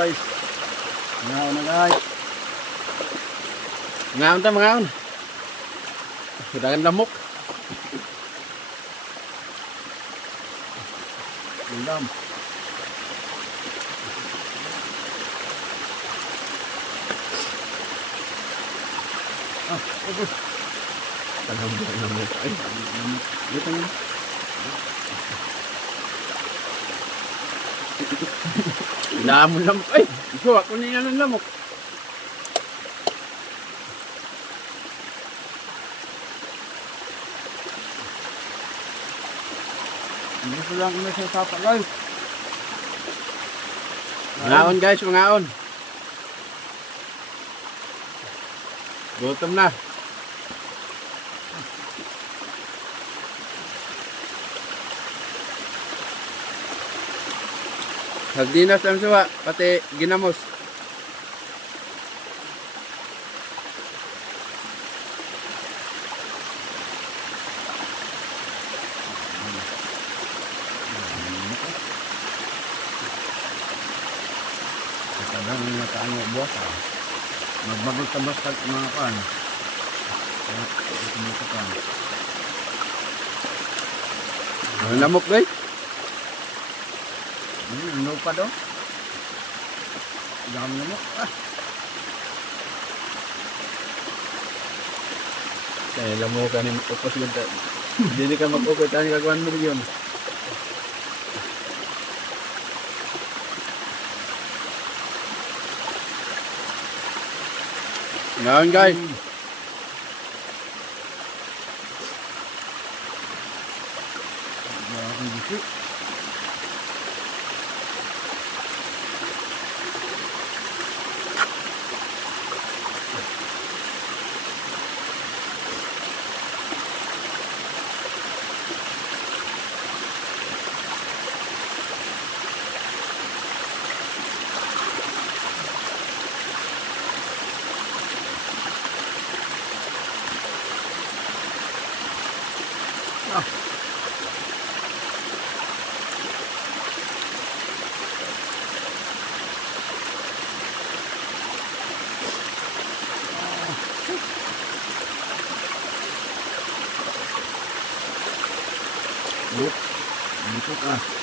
guys. Ngaon na guys. Ngaon ta, ngaon. Sudahan lamok. Ulam. Okay. Lamok. Ay, Dito nga. lamon lamok. Ay, iso ako niya ng lamok. Dito lang kami sa sapa guys. Ngaon guys, ngaon. Gutom na. Sardinas ang suwa, pati ginamos. Kadang nakaano buwas ah. Magbagol tabas ka mga kan. Ito kan. Ang lamok guys. Ano pa do? Dami mo. Kaya lamukan ni upos yun. Hindi ka mag-ukot, tani kagawan mo yun. Ngayon guys. Dito ka.